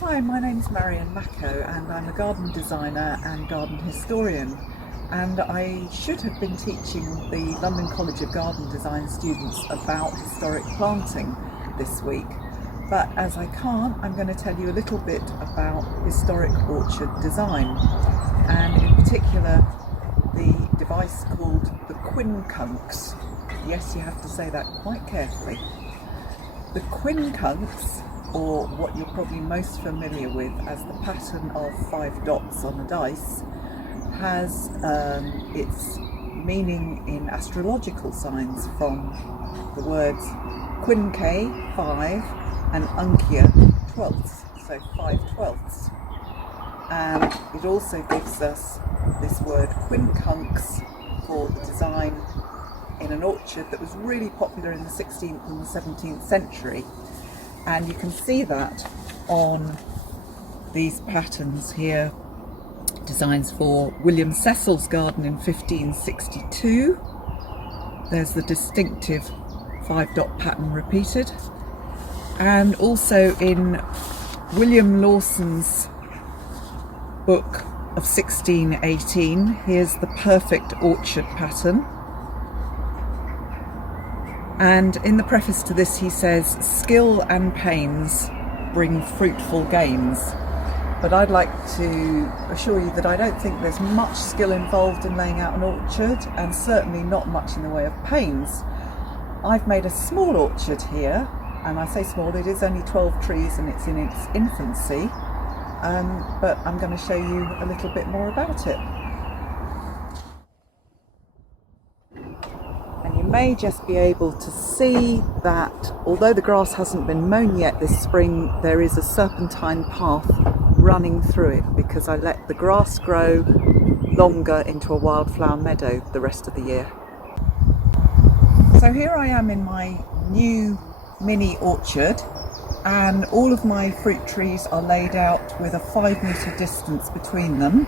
Hi, my name's Marion Mako and I'm a garden designer and garden historian, and I should have been teaching the London College of Garden Design students about historic planting this week, but as I can't, I'm going to tell you a little bit about historic orchard design, and in particular the device called the quincunx. Yes, you have to say that quite carefully. The quincunx, or what you're probably most familiar with as the pattern of 5 dots on a dice, has its meaning in astrological signs from the words quinque, 5, and uncia, 12ths, so 5/12ths. And it also gives us this word quincunx for the design in an orchard that was really popular in the 16th and the 17th century. And you can see that on these patterns here, designs for William Cecil's garden in 1562. There's the distinctive 5-dot pattern repeated. And also in William Lawson's book of 1618, here's the perfect orchard pattern. And in the preface to this he says, skill and pains bring fruitful gains. But I'd like to assure you that I don't think there's much skill involved in laying out an orchard, and certainly not much in the way of pains. I've made a small orchard here, and I say small, it is only 12 trees and it's in its infancy, but I'm going to show you a little bit more about it. You may just be able to see that although the grass hasn't been mown yet this spring, there is a serpentine path running through it because I let the grass grow longer into a wildflower meadow the rest of the year. So here I am in my new mini orchard, and all of my fruit trees are laid out with a 5-metre distance between them.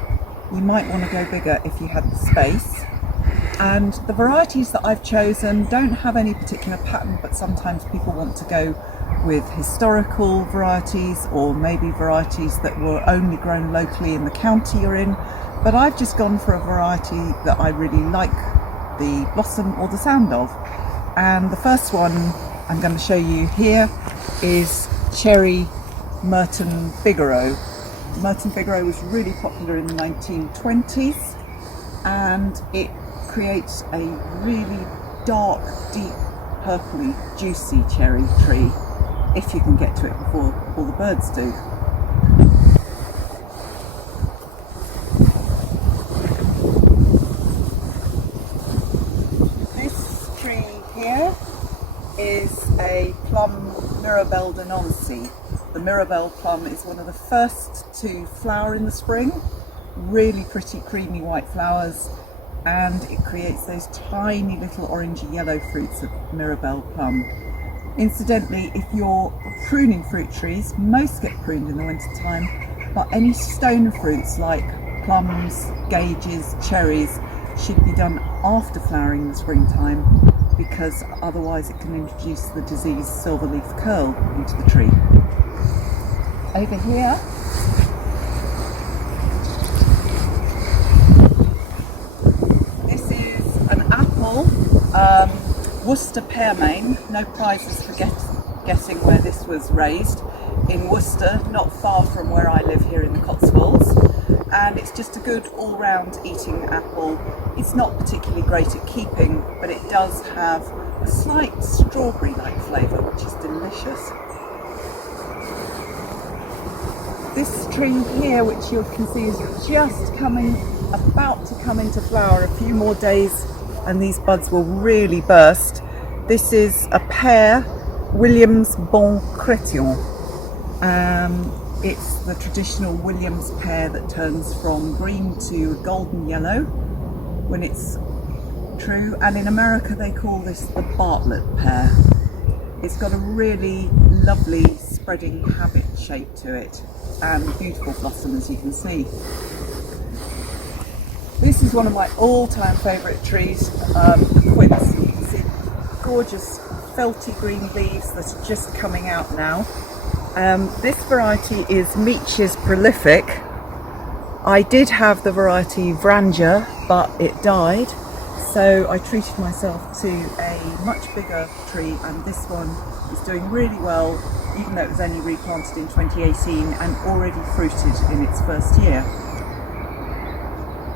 You might want to go bigger if you had the space. And the varieties that I've chosen don't have any particular pattern, but sometimes people want to go with historical varieties or maybe varieties that were only grown locally in the county you're in. But I've just gone for a variety that I really like the blossom or the sound of. And the first one I'm going to show you here is Cherry Merton Figaro. Merton Figaro was really popular in the 1920s, and it creates a really dark, deep, purpley, juicy cherry tree if you can get to it before all the birds do. This tree here is a plum Mirabelle de Nancy. The Mirabelle plum is one of the first to flower in the spring. Really pretty creamy white flowers, and it creates those tiny little orangey yellow fruits of Mirabelle plum. Incidentally, if you're pruning fruit trees, most get pruned in the winter time, but any stone fruits like plums, gages, cherries should be done after flowering in the springtime, because otherwise it can introduce the disease silverleaf curl into the tree. Over here Worcester pearmain, no prizes for guessing where this was raised, in Worcester, not far from where I live here in the Cotswolds, and it's just a good all-round eating apple. It's not particularly great at keeping, but it does have a slight strawberry-like flavour, which is delicious. This tree here, which you can see is just about to come into flower, a few more days and these buds will really burst. This is a pear, Williams Bon Chrétien. It's the traditional Williams pear that turns from green to golden yellow when it's true, and in America they call this the Bartlett Pear. It's got a really lovely spreading habit shape to it and beautiful blossom, as you can see. This is one of my all-time favourite trees, the quince. You can see gorgeous felty green leaves that are just coming out now. This variety is Meach's Prolific. I did have the variety Vranger, but it died, so I treated myself to a much bigger tree, and this one is doing really well, even though it was only replanted in 2018 and already fruited in its first year.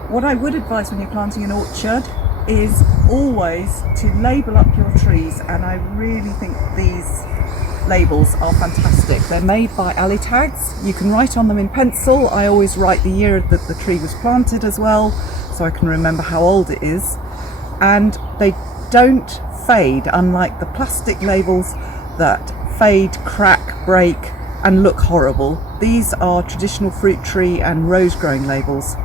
What I would advise when you're planting an orchard is always to label up your trees, and I really think these labels are fantastic. They're made by alley tags. You can write on them in pencil. I always write the year that the tree was planted as well, so I can remember how old it is. And they don't fade, unlike the plastic labels that fade, crack, break and look horrible. These are traditional fruit tree and rose growing labels.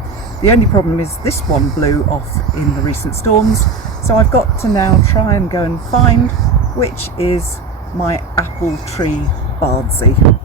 The only problem is this one blew off in the recent storms, so I've got to now try and go and find which is my apple tree Bardsey.